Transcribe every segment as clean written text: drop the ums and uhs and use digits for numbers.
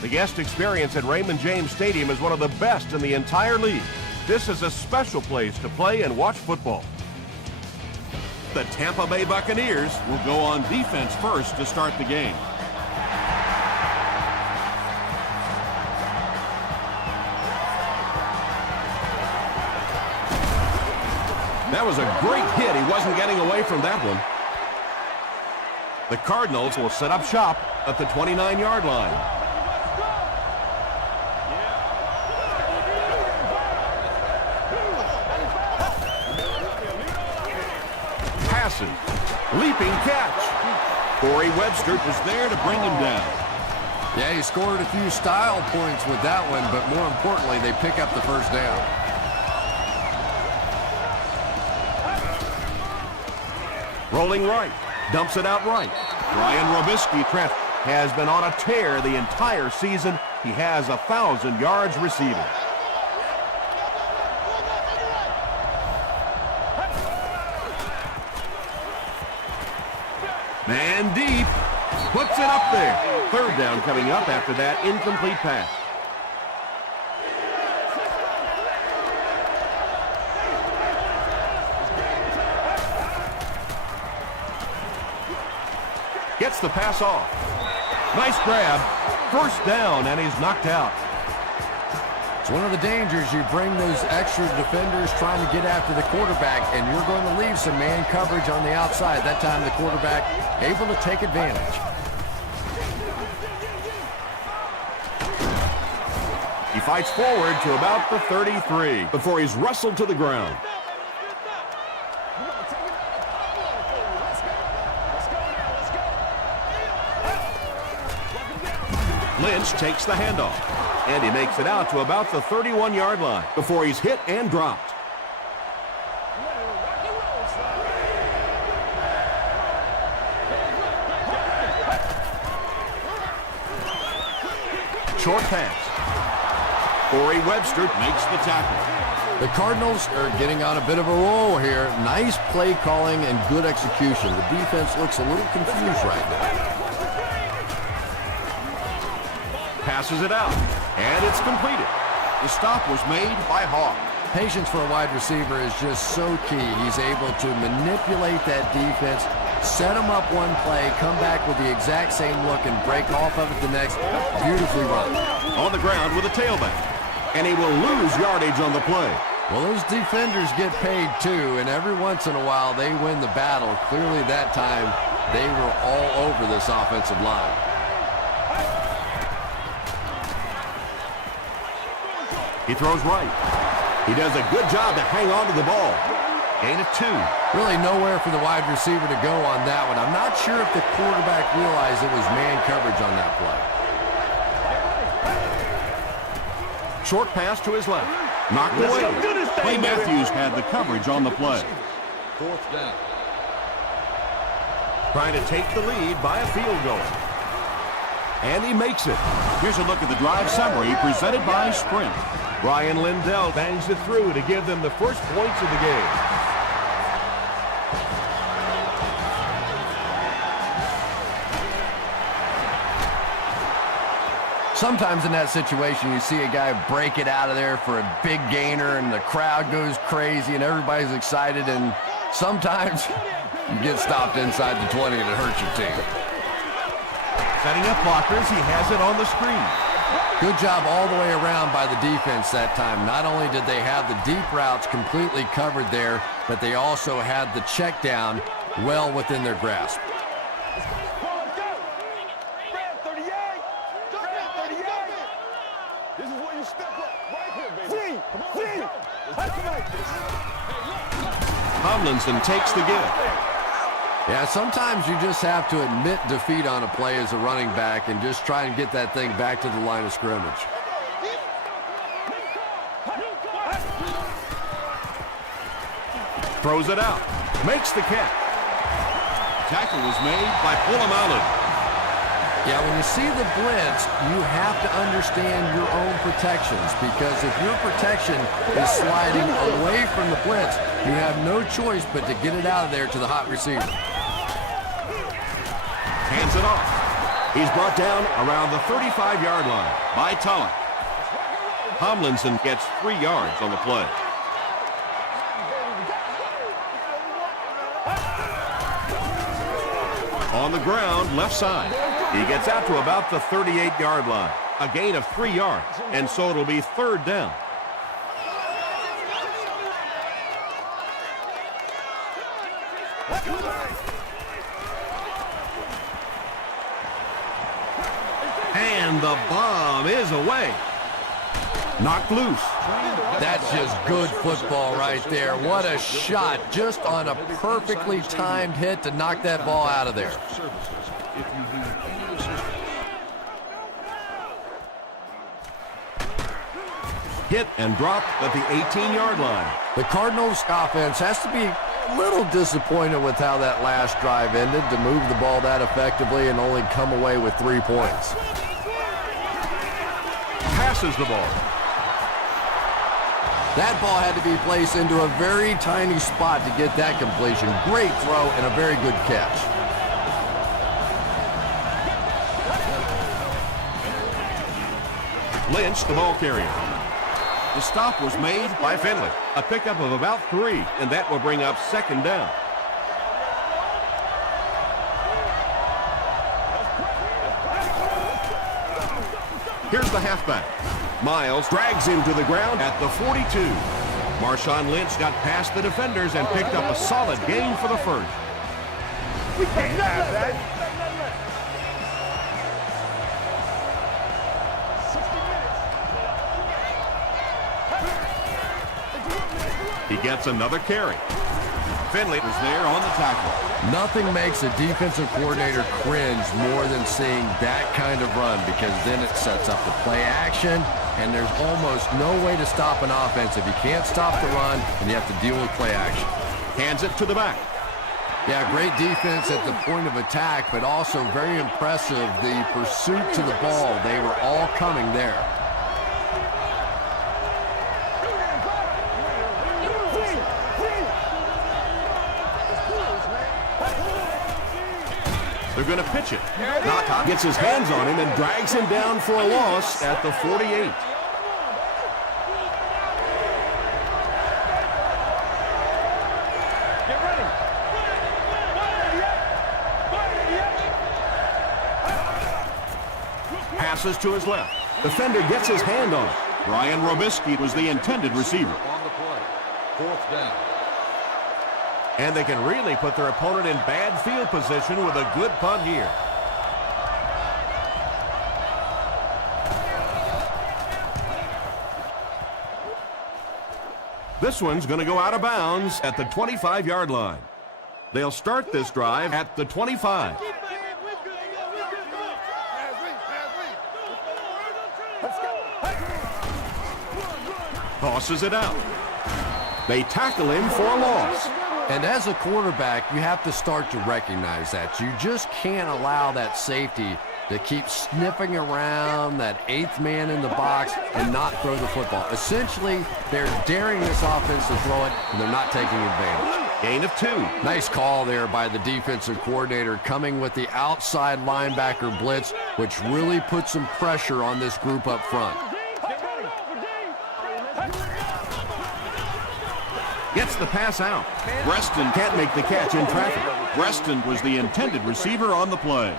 The guest experience at Raymond James Stadium is one of the best in the entire league. This is a special place to play and watch football. The Tampa Bay Buccaneers will go on defense first to start the game. That was a great hit. He wasn't getting away from that one. The Cardinals will set up shop at the 29-yard line. Passing. Leaping catch. Corey Webster was there to bring him down. Yeah, he scored a few style points with that one, but more importantly, they pick up the first down. Rolling right. Dumps it out right. Ryan Robisky Trent has been on a tear the entire season. He has 1,000 yards receiving. Man deep. Puts it up there. Third down coming up after that incomplete pass. Gets the pass off. Nice grab. First down, and he's knocked out. It's one of the dangers. You bring those extra defenders trying to get after the quarterback, and you're going to leave some man coverage on the outside. That time the quarterback able to take advantage. He fights forward to about the 33 before he's wrestled to the ground. Lynch takes the handoff, and he makes it out to about the 31-yard line before he's hit and dropped. Short pass. Corey Webster makes the tackle. The Cardinals are getting on a bit of a roll here. Nice play calling and good execution. The defense looks a little confused right now. Passes it out, and it's completed. The stop was made by Hawk. Patience for a wide receiver is just so key. He's able to manipulate that defense, set them up one play, come back with the exact same look, and break off of it the next. Beautifully run. On the ground with a tailback, and he will lose yardage on the play. Well, those defenders get paid too, and every once in a while they win the battle. Clearly that time they were all over this offensive line. He throws right. He does a good job to hang on to the ball. Gain of 2. Really nowhere for the wide receiver to go on that one. I'm not sure if the quarterback realized it was man coverage on that play. Short pass to his left. Knocked away. Clay Matthews had the coverage on the play. Fourth down. Trying to take the lead by a field goal. And he makes it. Here's a look at the drive summary presented by Sprint. Brian Lindell bangs it through to give them the first points of the game. Sometimes in that situation, you see a guy break it out of there for a big gainer, and the crowd goes crazy, and everybody's excited, and sometimes you get stopped inside the 20, and it hurts your team. Setting up blockers, he has it on the screen. Good job all the way around by the defense that time. Not only did they have the deep routes completely covered there, but they also had the check down well within their grasp. Tomlinson takes the give. Yeah, sometimes you just have to admit defeat on a play as a running back and just try and get that thing back to the line of scrimmage. Throws it out. Makes the catch. Tackle was made by Allen. Yeah, when you see the blitz, you have to understand your own protections, because if your protection is sliding away from the blitz, you have no choice but to get it out of there to the hot receiver. Hands it off. He's brought down around the 35-yard line by Tulloch. Tomlinson gets 3 yards on the play. On the ground, left side. He gets out to about the 38-yard line. A gain of 3 yards, and so it'll be 3rd down. And the bomb is away. Knocked loose. That's just good football right there. What a shot, just on a perfectly timed hit to knock that ball out of there. Hit and dropped at the 18-yard line. The Cardinals offense has to be a little disappointed with how that last drive ended, to move the ball that effectively and only come away with 3 points. Passes the ball. That ball had to be placed into a very tiny spot to get that completion. Great throw and a very good catch. Lynch, the ball carrier. The stop was made by Finley. A pickup of about 3, and that will bring up 2nd down. Here's the halfback. Miles drags him to the ground at the 42. Marshawn Lynch got past the defenders and picked up a solid gain for the first. We can't have that. He gets another carry. Finley was there on the tackle. Nothing makes a defensive coordinator cringe more than seeing that kind of run, because then it sets up the play action, and there's almost no way to stop an offense if you can't stop the run and you have to deal with play action. Hands it to the back. Yeah, great defense at the point of attack, but also very impressive the pursuit to the ball. They were all coming there. They're going to pitch it. Knockout gets his hands on him and drags him down for a loss at the 48. Passes to his left. Defender gets his hand on it. Brian Robisky was the intended receiver. On the play. 4th down. And they can really put their opponent in bad field position with a good punt here. This one's going to go out of bounds at the 25-yard line. They'll start this drive at the 25. Tosses it out. They tackle him for a loss. And as a quarterback, you have to start to recognize that. You just can't allow that safety to keep sniffing around that 8th man in the box and not throw the football. Essentially, they're daring this offense to throw it, and they're not taking advantage. Gain of 2. Nice call there by the defensive coordinator, coming with the outside linebacker blitz, which really puts some pressure on this group up front. Gets the pass out. Preston can't make the catch in traffic. Preston was the intended receiver on the play.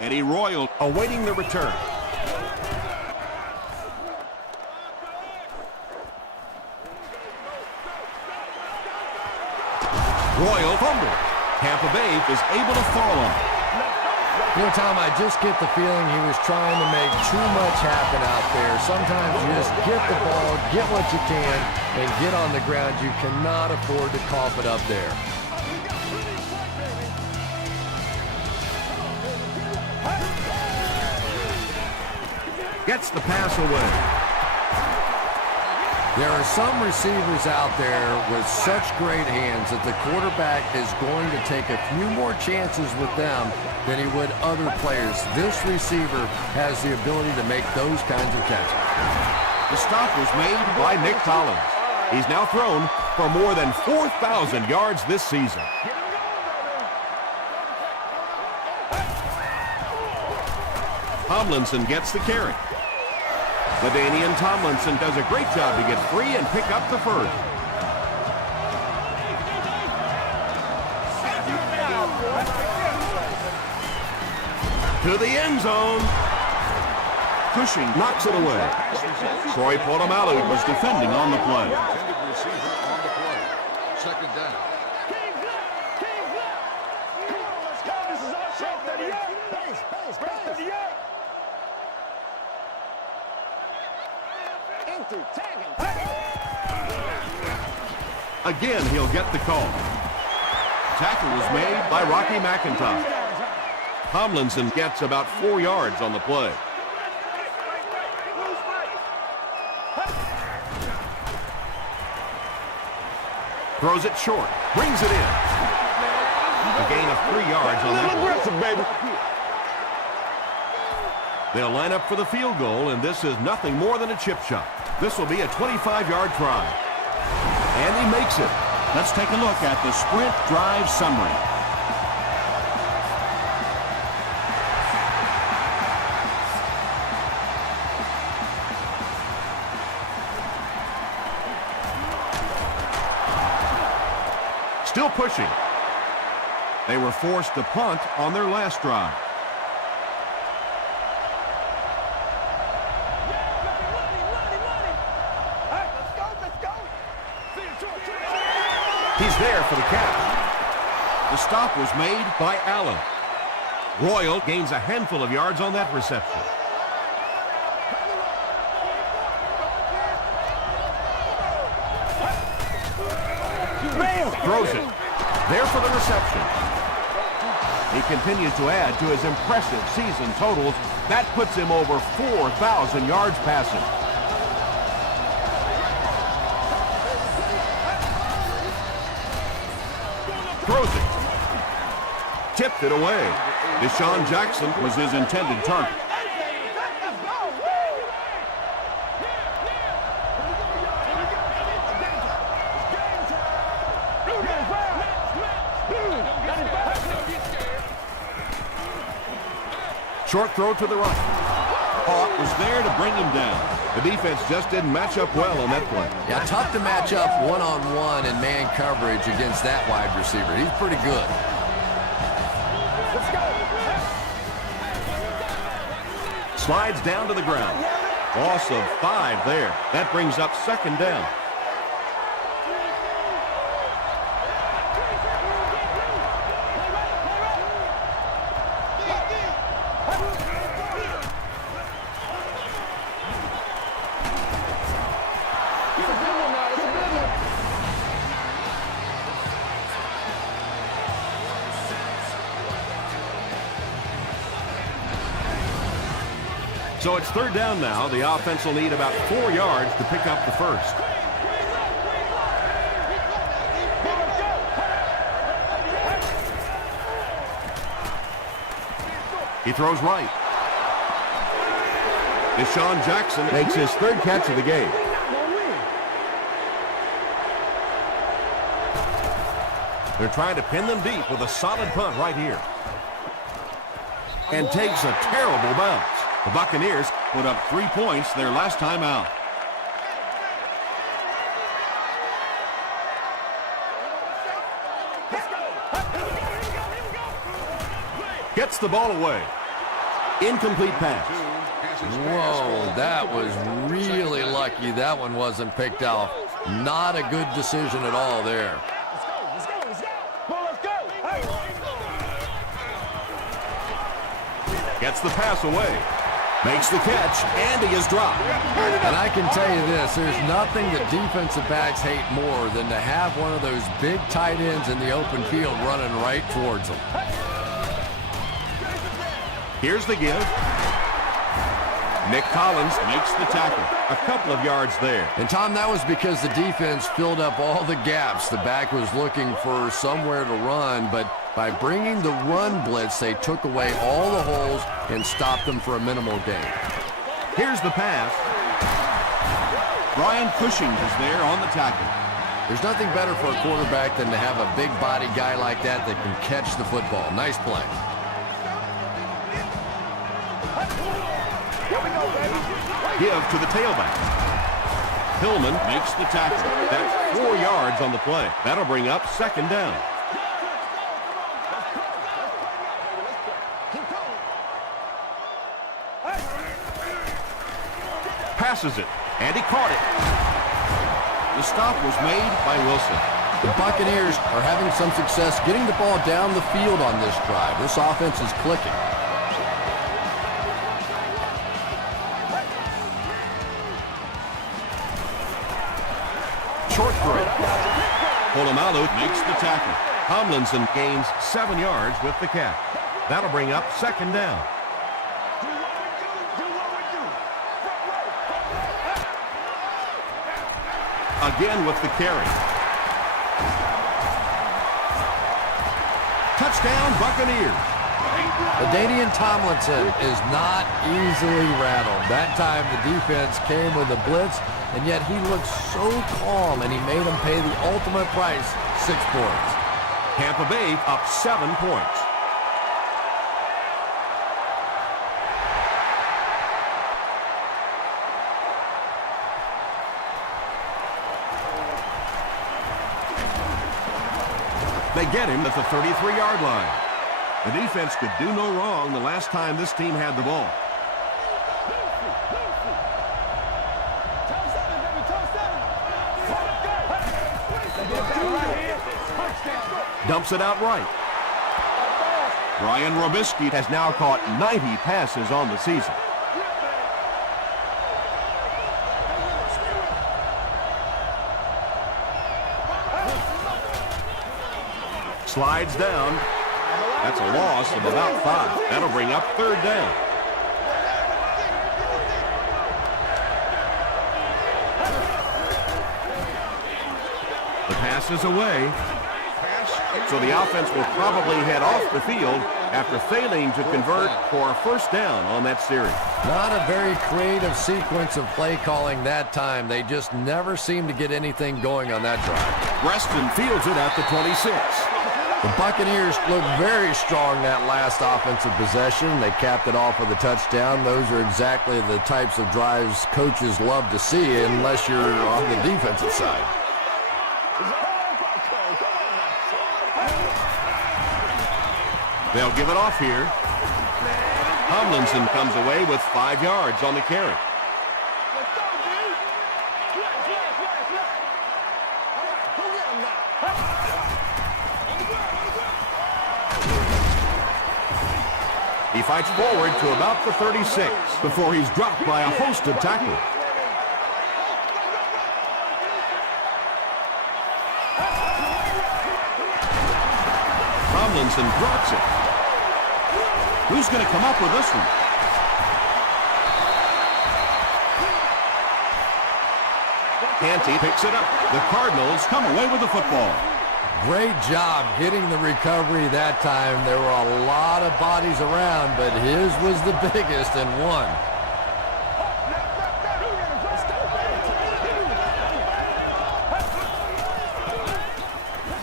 Eddie Royal awaiting the return. Royal fumble. Tampa Bay is able to fall on it. You know, Tom, I just get the feeling he was trying to make too much happen out there. Sometimes you just get the ball, get what you can, and get on the ground. You cannot afford to cough it up there. Gets the pass away. There are some receivers out there with such great hands that the quarterback is going to take a few more chances with them than he would other players. This receiver has the ability to make those kinds of catches. The stop was made by Nick Collins. He's now thrown for more than 4,000 yards this season. Tomlinson gets the carry. LaDainian Tomlinson does a great job to get free and pick up the first. To the end zone. Cushing knocks it away. Troy Polamalu was defending on the play. Intended receiver on the play. Second down. Again, he'll get the call. Tackle was made by Rocky McIntosh. Tomlinson gets about 4 yards on the play. Throws it short. Brings it in. A gain of 3 yards on that one. They'll line up for the field goal, and this is nothing more than a chip shot. This will be a 25-yard try. And he makes it. Let's take a look at the sprint drive summary. Still pushing. They were forced to punt on their last drive. He's there for the catch. The stop was made by Allen. Royal gains a handful of yards on that reception. Throws it. There for the reception. He continues to add to his impressive season totals. That puts him over 4,000 yards passing. Throws it. Tipped it away. Deshaun Jackson was his intended target. Short throw to the right. Hawk was there to bring him down. The defense just didn't match up well on that play. Yeah, tough to match up one-on-one in man coverage against that wide receiver. He's pretty good. Slides down to the ground. Loss of 5 there. That brings up second down. So it's third down now. The offense will need about 4 yards to pick up the first. He throws right. Deshaun Jackson makes his third catch of the game. They're trying to pin them deep with a solid punt right here. And takes a terrible bounce. The Buccaneers put up 3 points their last time out. Gets the ball away. Incomplete pass. Whoa, that was really lucky that one wasn't picked off. Not a good decision at all there. Gets the pass away. Makes the catch, and he is dropped. And I can tell you this, there's nothing that defensive backs hate more than to have one of those big tight ends in the open field running right towards them. Here's the give. Nick Collins makes the tackle. A couple of yards there. And Tom, that was because the defense filled up all the gaps. The back was looking for somewhere to run, but by bringing the run blitz, they took away all the holes and stopped them for a minimal gain. Here's the pass. Brian Cushing is there on the tackle. There's nothing better for a quarterback than to have a big body guy like that that can catch the football. Nice play. Here we go, baby. Give to the tailback. Hillman makes the tackle. That's 4 yards on the play. That'll bring up second down. Passes it, and he caught it. The stop was made by Wilson. The Buccaneers are having some success getting the ball down the field on this drive. This offense is clicking. Short throw. Polamalu makes the tackle. Tomlinson gains 7 yards with the catch. That'll bring up second down. Again with the carry. Touchdown, Buccaneers. LaDainian Tomlinson is not easily rattled. That time the defense came with a blitz, and yet he looked so calm, and he made them pay the ultimate price, 6 points. Tampa Bay up 7 points. They get him at the 33-yard line. The defense could do no wrong the last time this team had the ball. Dumps it out right. Brian Robisky has now caught 90 passes on the season. Slides down. That's a loss of about 5. That'll bring up third down. The pass is away. So the offense will probably head off the field after failing to convert for a first down on that series. Not a very creative sequence of play calling that time. They just never seemed to get anything going on that drive. Reston fields it at the 26. The Buccaneers looked very strong that last offensive possession. They capped it off with a touchdown. Those are exactly the types of drives coaches love to see unless you're on the defensive side. They'll give it off here. Tomlinson comes away with 5 yards on the carry. He fights forward to about the 36 before he's dropped by a host of tacklers. Tomlinson drops it. Who's going to come up with this one? Canty picks it up. The Cardinals come away with the football. Great job getting the recovery that time. There were a lot of bodies around, but his was the biggest and won.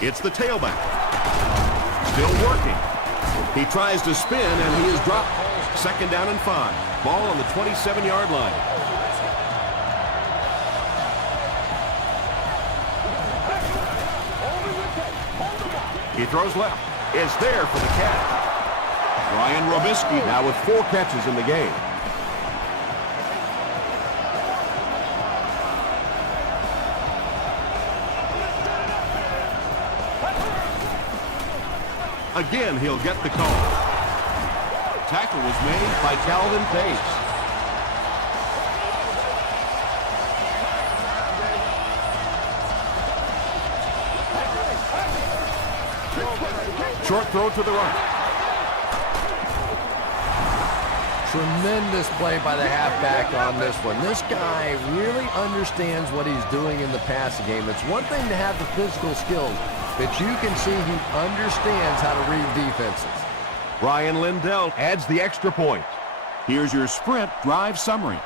It's the tailback. Still working. He tries to spin, and he is dropped. Second down and 5. Ball on the 27-yard line. He throws left. It's there for the catch. Brian Robisky now with 4 catches in the game. Again, he'll get the call. Tackle was made by Calvin Pace. Short throw to the right. Tremendous play by the halfback on this one. This guy really understands what he's doing in the passing game. It's one thing to have the physical skills, but you can see he understands how to read defenses. Ryan Lindell adds the extra point. Here's your sprint drive summary.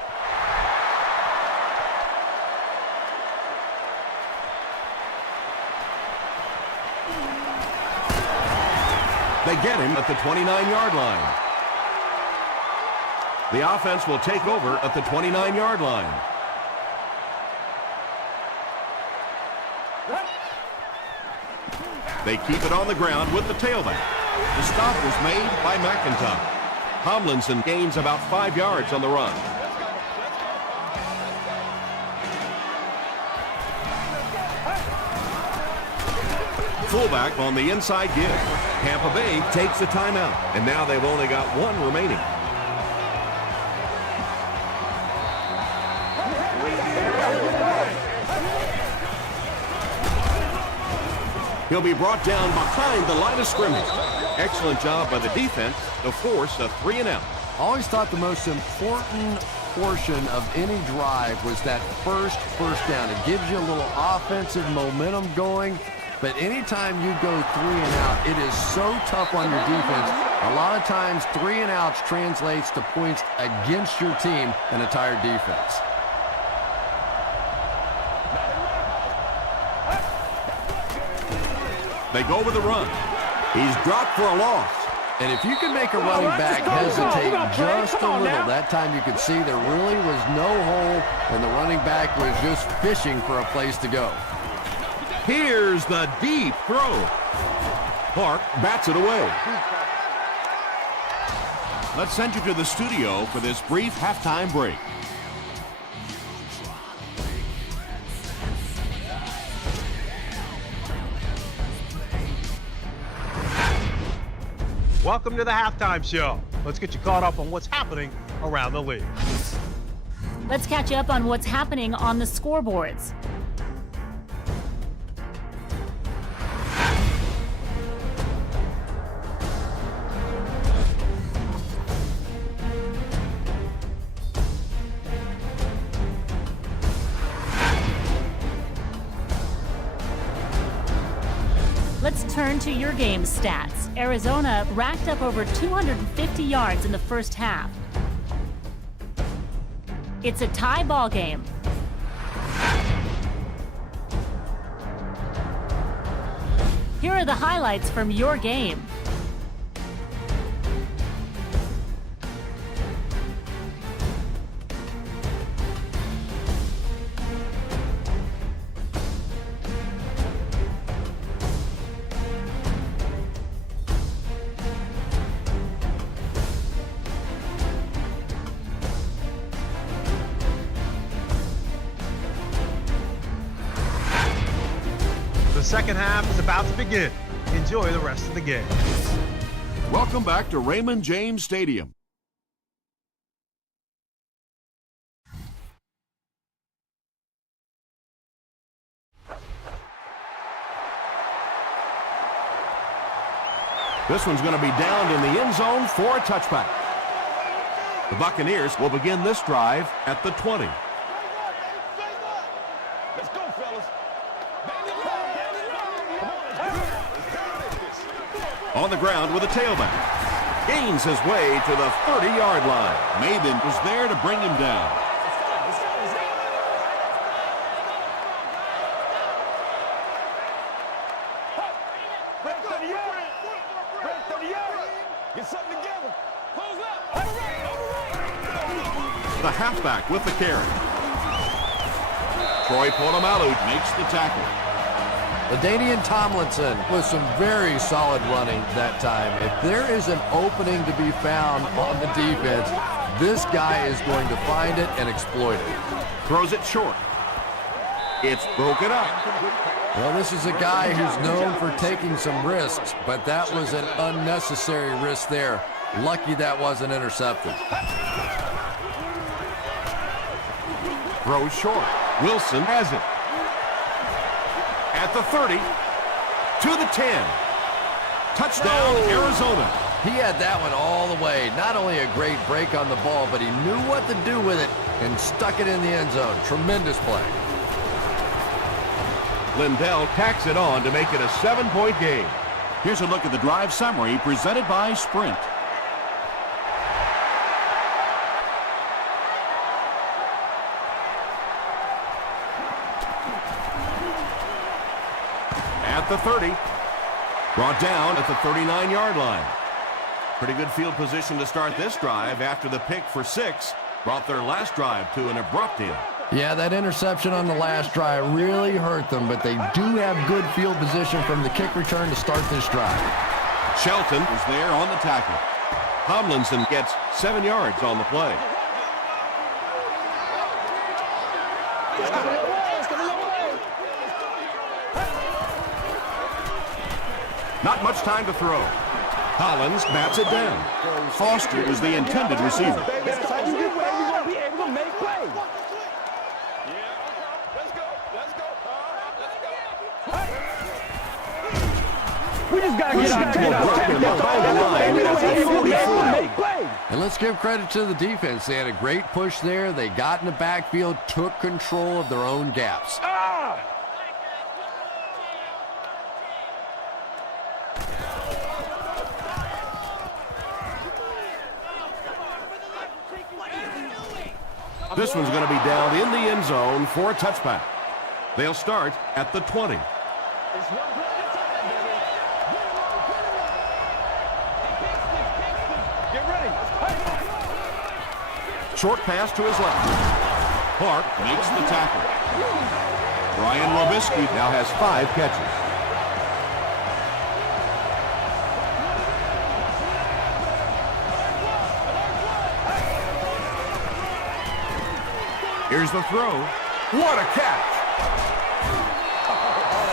They get him at the 29-yard line. The offense will take over at the 29-yard line. They keep it on the ground with the tailback. The stop was made by McIntyre. Tomlinson gains about 5 yards on the run. Fullback on the inside give. Tampa Bay takes a timeout, and now they've only got one remaining. He'll be brought down behind the line of scrimmage. Excellent job by the defense to force a 3-and-out. Always thought the most important portion of any drive was that first down. It gives you a little offensive momentum going, but anytime you go 3-and-out, it is so tough on your defense. A lot of times 3-and-outs translates to points against your team and a tired defense. They go with the run. He's dropped for a loss. And if you can make a running back hesitate just a little, that time you could see there really was no hole, and the running back was just fishing for a place to go. Here's the deep throw. Clark bats it away. Let's send you to the studio for this brief halftime break. Welcome to the halftime show. Let's get you caught up on what's happening around the league. Let's catch you up on what's happening on the scoreboards. Let's turn to your game stats. Arizona racked up over 250 yards in the first half. It's a tie ball game. Here are the highlights from your game. The second half is about to begin. Enjoy the rest of the game. Welcome back to Raymond James Stadium. This one's going to be down in the end zone for a touchback. The Buccaneers will begin this drive at the 20. Let's go, fellas. On the ground with a tailback. Gains his way to the 30-yard line. Maben was there to bring him down. Get something together. The halfback with the carry. Troy Polamalu makes the tackle. LaDainian Tomlinson with some very solid running that time. If there is an opening to be found on the defense, this guy is going to find it and exploit it. Throws it short. It's broken up. Well, this is a guy who's known for taking some risks, but that was an unnecessary risk there. Lucky that wasn't intercepted. Throws short. Wilson has it. At the 30, to the 10. Touchdown, Arizona. He had that one all the way. Not only a great break on the ball, but he knew what to do with it and stuck it in the end zone. Tremendous play. Lindell tacks it on to make it a 7-point game. Here's a look at the drive summary presented by Sprint. At the 30. Brought down at the 39-yard line. Pretty good field position to start this drive after the pick for 6 brought their last drive to an abrupt end. Yeah, that interception on the last drive really hurt them, but they do have good field position from the kick return to start this drive. Shelton is there on the tackle. Tomlinson gets 7 yards on the play. Not much time to throw. Collins bats it down. Foster is the intended receiver. That's how you get where you're going to be able to make plays. We just got to get out there. And let's give credit to the defense. They had a great push there. They got in the backfield, took control of their own gaps. This one's going to be down in the end zone for a touchback. They'll start at the 20. Get ready. Short pass to his left. Clark makes the tackle. Brian Robisky now has 5 catches. Here's the throw. What a catch!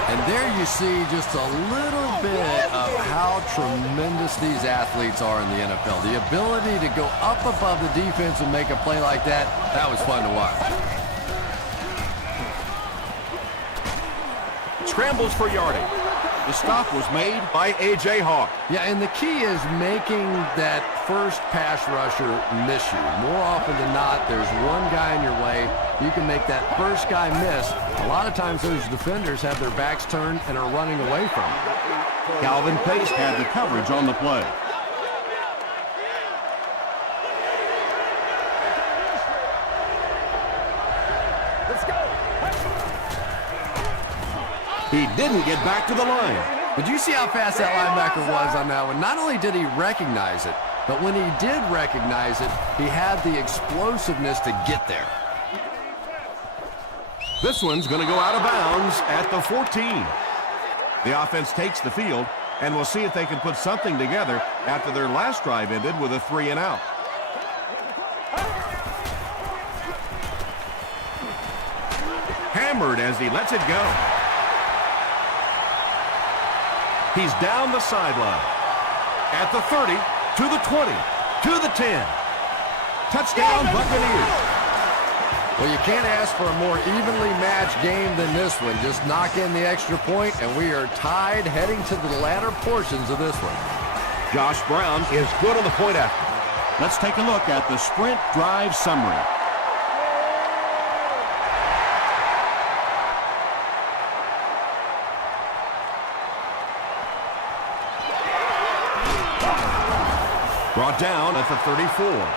And there you see just a little bit of how tremendous these athletes are in the NFL. The ability to go up above the defense and make a play like that, that was fun to watch. Scrambles for yardage. The stop was made by A.J. Hawk. Yeah, and the key is making that first pass rusher miss you. More often than not, there's one guy in your way. You can make that first guy miss. A lot of times those defenders have their backs turned and are running away from him. Calvin Pace had the coverage on the play. He didn't get back to the line. But you see how fast that linebacker was on that one? Not only did he recognize it, but when he did recognize it, he had the explosiveness to get there. This one's going to go out of bounds at the 14. The offense takes the field, and we'll see if they can put something together after their last drive ended with a 3-and-out. Hammered as he lets it go. He's down the sideline. At the 30, to the 20, to the 10. Touchdown, Buccaneers. Well, you can't ask for a more evenly matched game than this one. Just knock in the extra point, and we are tied heading to the latter portions of this one. Josh Brown is good on the point after. Let's take a look at the sprint drive summary. Brought down at the 34.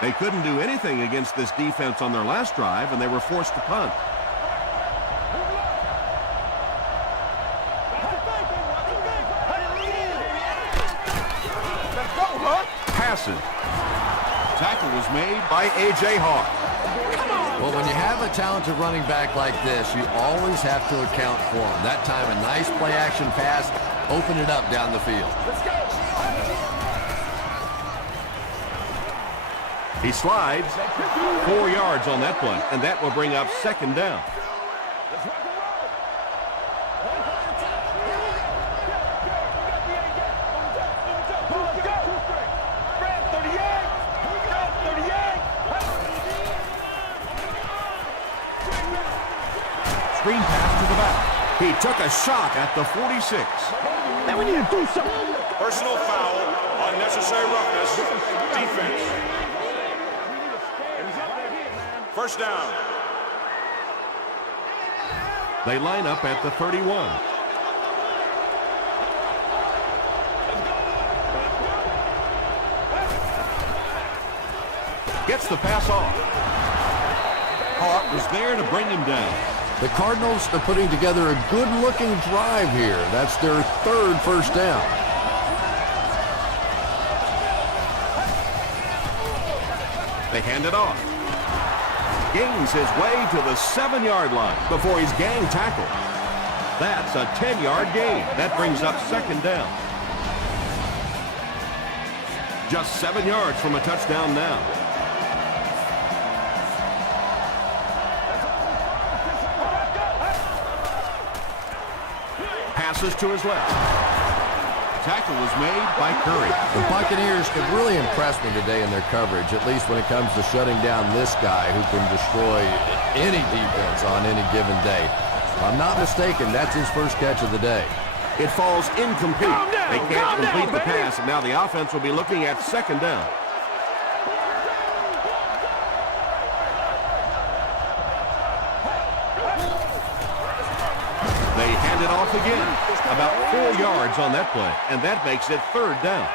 They couldn't do anything against this defense on their last drive, and they were forced to punt. Passes. Tackle was made by A.J. Hawk. Well, when you have a talented running back like this, you always have to account for him. That time, a nice play-action pass opened it up down the field. He slides 4 yards on that play, and that will bring up second down. Screen pass to the back. He took a shot at the 46. Now we need to do something. Personal foul, unnecessary roughness, defense. First down. They line up at the 31. Gets the pass off. Hawk was there to bring him down. The Cardinals are putting together a good-looking drive here. That's their third first down. They hand it off. Gains his way to the 7-yard line before he's gang tackled. That's a 10-yard gain. That brings up second down. Just 7 yards from a touchdown now. Passes to his left. Tackle was made by Curry. The Buccaneers have really impressed me today in their coverage, at least when it comes to shutting down this guy who can destroy any defense on any given day. If I'm not mistaken, that's his first catch of the day. It falls incomplete. They can't complete the pass, and now the offense will be looking at second down. They hand it off again. About 4 yards on that play, and that makes it third down.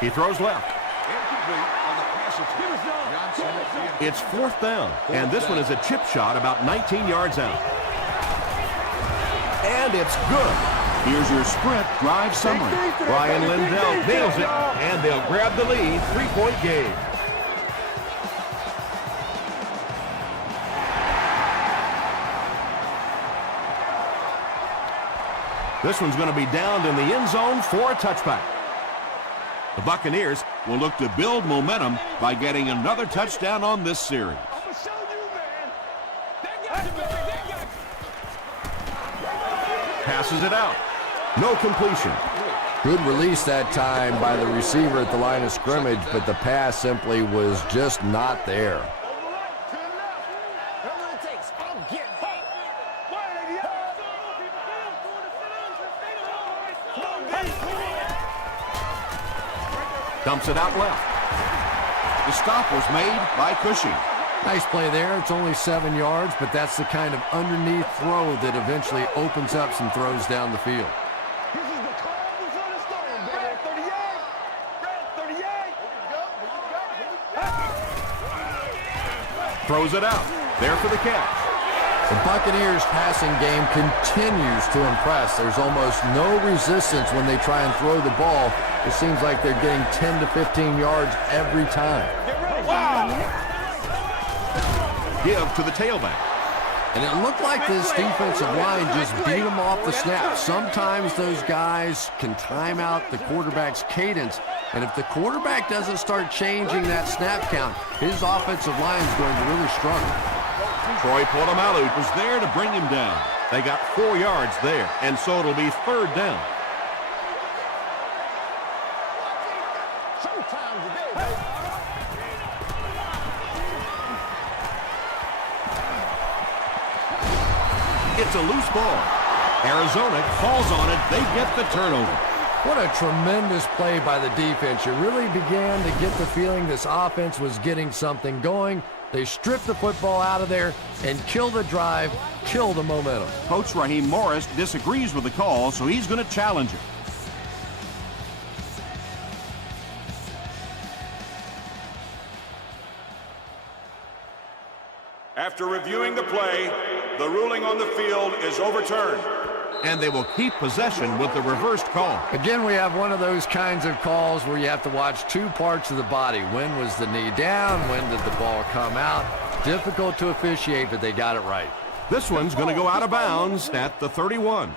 He throws left. It's fourth down, and this one is a chip shot about 19 yards out. And it's good. Here's your sprint drive summary. Brian Lindell nails it, and they'll grab the lead, 3-point game. This one's going to be downed in the end zone for a touchback. The Buccaneers will look to build momentum by getting another touchdown on this series. Passes it out. No completion. Good release that time by the receiver at the line of scrimmage, but the pass simply was just not there. Dumps it out left. The stop was made by Cushing. Nice play there. It's only 7 yards, but that's the kind of underneath throw that eventually opens up some throws down the field. Throws it out. There for the catch. The Buccaneers' passing game continues to impress. There's almost no resistance when they try and throw the ball. It seems like they're getting 10 to 15 yards every time. Give to the tailback. And it looked like this defensive line just beat them off the snap. Sometimes those guys can time out the quarterback's cadence. And if the quarterback doesn't start changing that snap count, his offensive line is going to really struggle. Troy Polamalu was there to bring him down. They got 4 yards there, and so it'll be third down. It's a loose ball. Arizona falls on it. They get the turnover. What a tremendous play by the defense. You really began to get the feeling this offense was getting something going. They stripped the football out of there and kill the drive, kill the momentum. Coach Raheem Morris disagrees with the call, so he's going to challenge it. After reviewing the play, the ruling on the field is overturned. And they will keep possession with the reversed call. Again, we have one of those kinds of calls where you have to watch two parts of the body. When was the knee down? When did the ball come out? Difficult to officiate, but they got it right. This one's going to go out of bounds at the 31.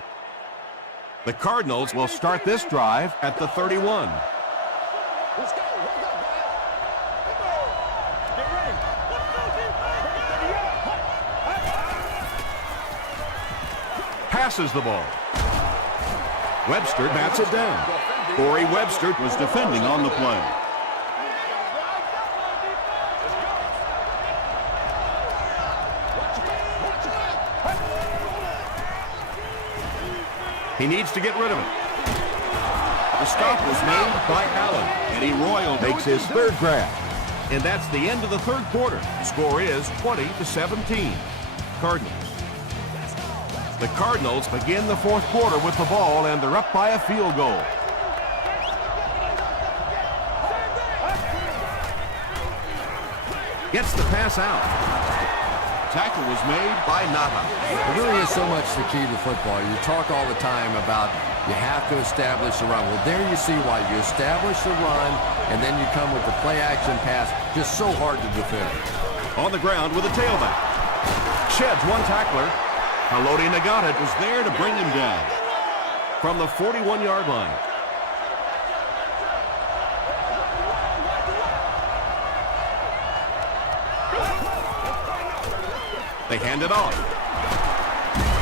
The Cardinals will start this drive at the 31. Passes the ball. Webster bats it down. Corey Webster was defending on the play. He needs to get rid of it. The stop was made by Allen. Eddie Royal makes his third grab. And that's the end of the third quarter. Score is 20-17. Cardinals. The Cardinals begin the fourth quarter with the ball, and they're up by a field goal. Gets the pass out. tackle was made by Nava. It really is so much the key to football. You talk all the time about you have to establish the run. Well, there you see why. You establish the run, and then you come with the play-action pass. Just so hard to defend. On the ground with a tailback. Sheds one tackler. Haloti Nagata was there to bring him down from the 41-yard line. They hand it off.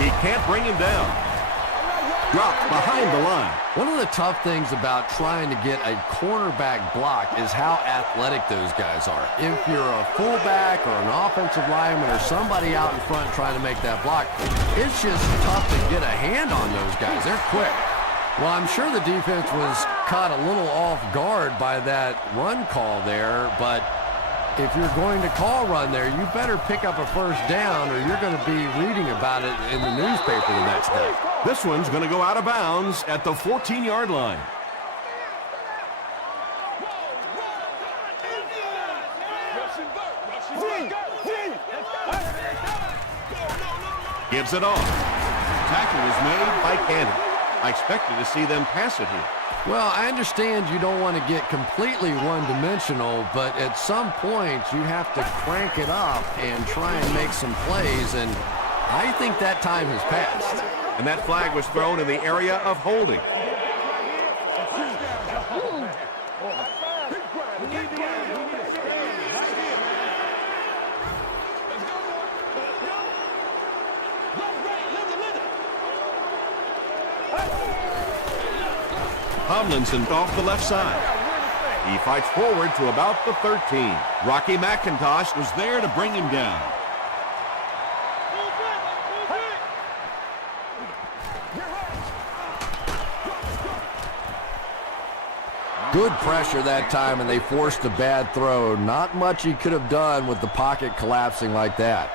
He can't bring him down. Dropped behind the line. One of the tough things about trying to get a cornerback block is how athletic those guys are. If you're a fullback or an offensive lineman or somebody out in front trying to make that block, it's just tough to get a hand on those guys. They're quick. Well, I'm sure the defense was caught a little off guard by that run call there, but if you're going to call run there, you better pick up a first down or you're going to be reading about it in the newspaper the next day. This one's going to go out of bounds at the 14-yard line. Gives it off. Tackle was made by Cannon. I expected to see them pass it here. Well, I understand you don't want to get completely one-dimensional, but at some point you have to crank it up and try and make some plays, and I think that time has passed. And that flag was thrown in the area of holding. Tomlinson off the left side. He fights forward to about the 13. Rocky McIntosh was there to bring him down. Good pressure that time, and they forced a bad throw. Not much he could have done with the pocket collapsing like that.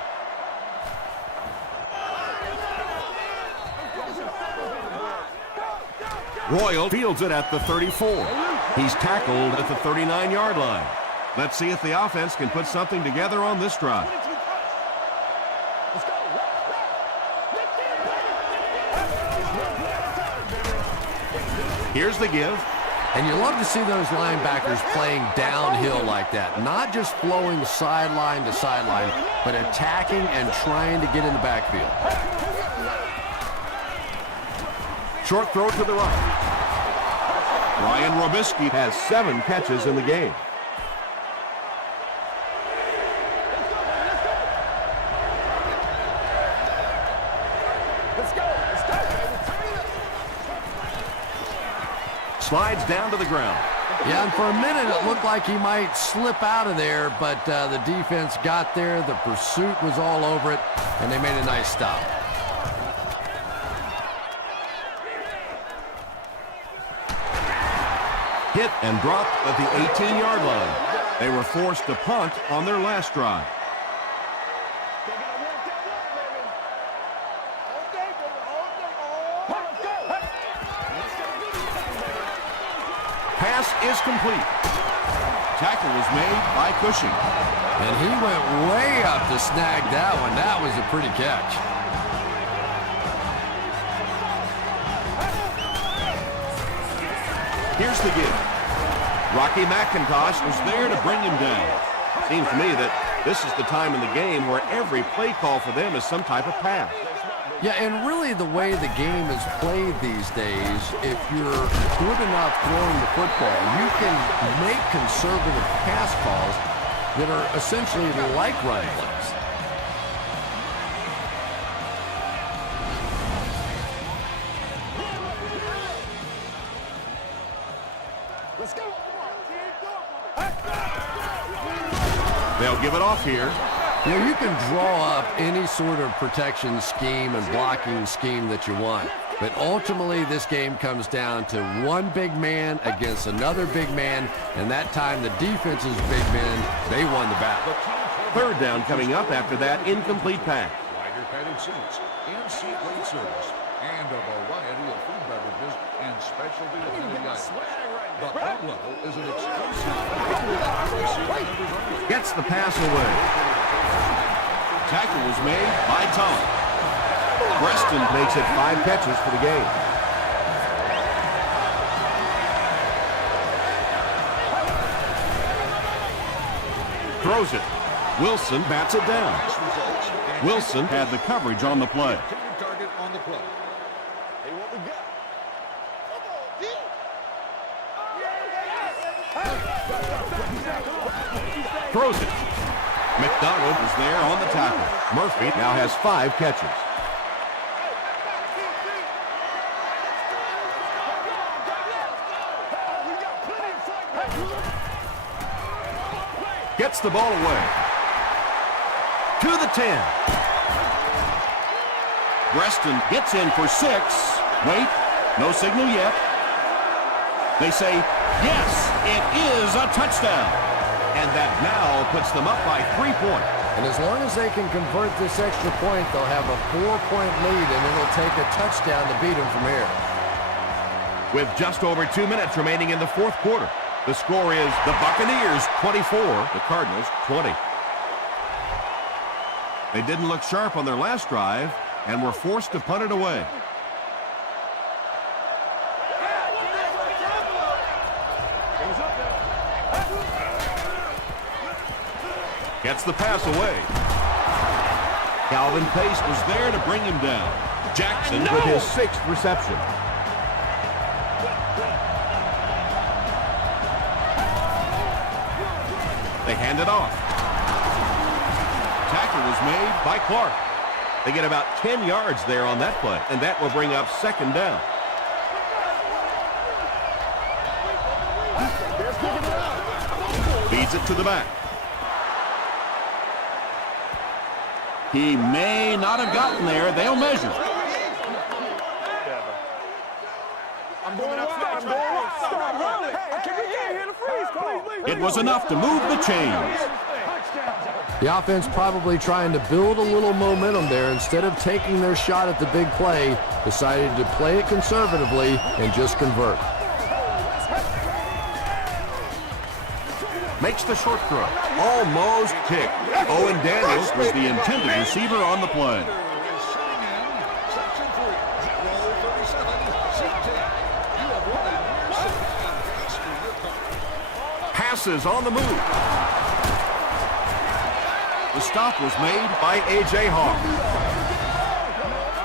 Royal fields it at the 34. He's tackled at the 39-yard line. Let's see if the offense can put something together on this drive. Here's the give. And you love to see those linebackers playing downhill like that. Not just flowing sideline to sideline, but attacking and trying to get in the backfield. Short throw to the right. Ryan Robisky has 7 catches in the game. Slides down to the ground. Yeah, and for a minute it looked like he might slip out of there, but the defense got there, the pursuit was all over it, and they made a nice stop. Hit and dropped at the 18-yard line. They were forced to punt on their last drive. Pass is complete. Tackle was made by Cushing. And he went way up to snag that one. That was a pretty catch. Here's the give. Rocky McIntosh was there to bring him down. Seems to me that this is the time in the game where every play call for them is some type of pass. Yeah, and really the way the game is played these days, if you're good enough throwing the football, you can make conservative pass calls that are essentially like run plays. They'll give it off here. You know, you can draw up any sort of protection scheme and blocking scheme that you want, but ultimately this game comes down to one big man against another big man, and that time the defense's big men, they won the battle. Third down coming up after that incomplete pass. Wider padded seats, in-seat wait service, and a variety of food beverages and specialty affinity items. The club level is an exclusive. Gets the pass away. tackle was made by Tom. Preston makes it 5 catches for the game. Throws it. Wilson bats it down. Wilson had the coverage on the play. Target on the play. Hey, what we got? Throws it. McDonald is there on the tackle. Murphy now has 5 catches. Gets the ball away. To the 10. Preston gets in for 6. Wait, no signal yet. They say, yes, it is a touchdown. And that now puts them up by 3 points. And as long as they can convert this extra point, they'll have a 4-point lead, and it'll take a touchdown to beat them from here. With just over 2 minutes remaining in the fourth quarter, the score is the Buccaneers 24, the Cardinals 20. They didn't look sharp on their last drive and were forced to punt it away. Gets the pass away. Calvin Pace was there to bring him down. Jackson with his 6th reception. They hand it off. Tackle was made by Clark. They get about 10 yards there on that play, and that will bring up 2nd down. Feeds it to the back. He may not have gotten there. They'll measure. I'm going up. I'm going up. Stop running. Hey, can you get here to freeze, please? It was enough to move the chains. The offense probably trying to build a little momentum there. Instead of taking their shot at the big play, decided to play it conservatively and just convert. Makes the short throw. Almost picked. Owen Daniels was the intended receiver on the play. Passes on the move. The stop was made by A.J. Hawk.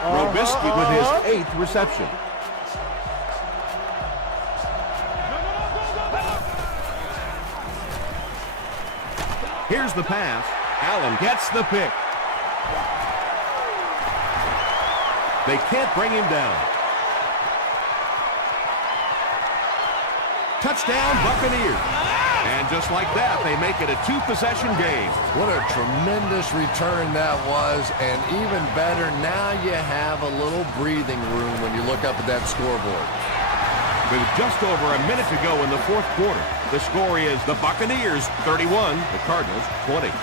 Robisky with his 8th reception. Here's the pass. Allen gets the pick. They can't bring him down. Touchdown, Buccaneers. And just like that, they make it a 2-possession game. What a tremendous return that was, and even better, now you have a little breathing room when you look up at that scoreboard. With just over a minute to go in the fourth quarter, the score is the Buccaneers 31, the Cardinals 20.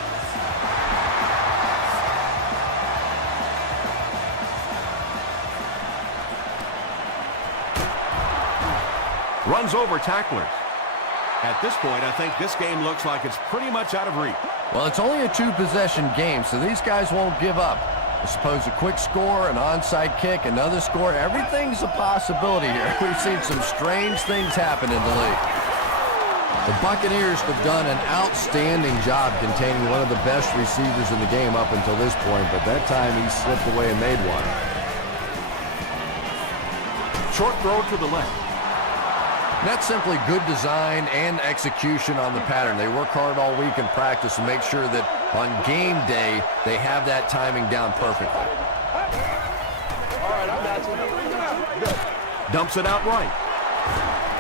Runs over tacklers. At this point, I think this game looks like it's pretty much out of reach. Well, it's only a 2-possession game, so these guys won't give up. I suppose a quick score, an onside kick, another score, everything's a possibility here. We've seen some strange things happen in the league. The Buccaneers have done an outstanding job containing one of the best receivers in the game up until this point, but that time he slipped away and made one. Short throw to the left. That's simply good design and execution on the pattern. They work hard all week in practice to make sure that on game day they have that timing down perfectly. All right, I got you. Dumps it out right.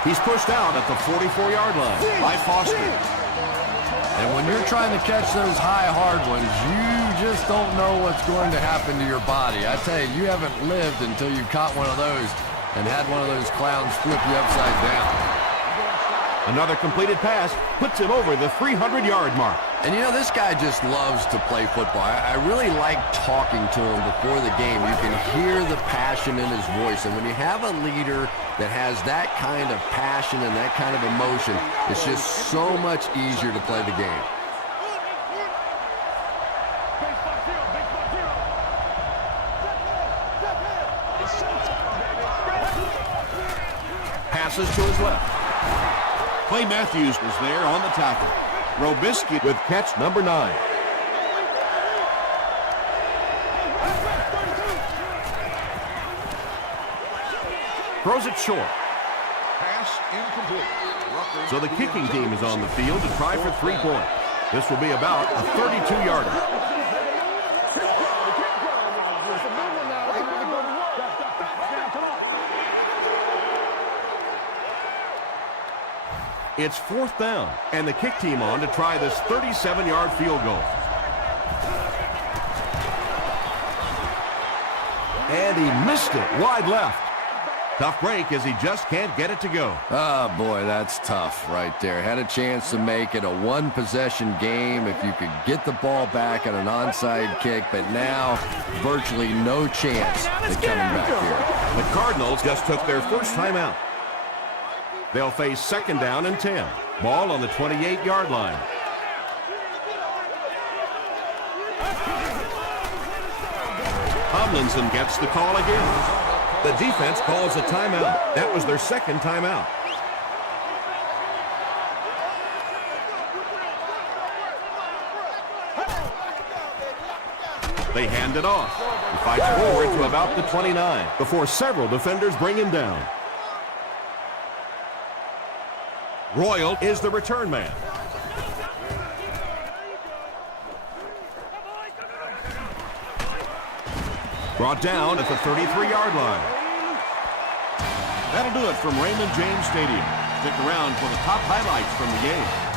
He's pushed out at the 44-yard line by Foster. And when you're trying to catch those high, hard ones, you just don't know what's going to happen to your body. I tell you, you haven't lived until you've caught one of those and had one of those clowns flip you upside down. Another completed pass puts him over the 300-yard mark. And you know, this guy just loves to play football. I really like talking to him before the game. You can hear the passion in his voice. And when you have a leader that has that kind of passion and that kind of emotion, it's just so much easier to play the game. passes to his left. Clay Matthews was there on the tackle. Robisky with catch number 9. Throws it short. Pass incomplete. Rutgers So the kicking team is on the field to try for 3 points. This will be about a 32-yarder. It's 4th down, and the kick team on to try this 37-yard field goal. And he missed it wide left. Tough break as he just can't get it to go. Oh, boy, that's tough right there. Had a chance to make it a one-possession game if you could get the ball back on an onside kick, but now virtually no chance at coming back here. The Cardinals just took their first time out. They'll face 2nd down and 10. Ball on the 28-yard line. Tomlinson gets the call again. The defense calls a timeout. That was their 2nd timeout. They hand it off. He fights forward to about the 29 before several defenders bring him down. Royal is the return man. Brought down at the 33-yard line. That'll do it from Raymond James Stadium. Stick around for the top highlights from the game.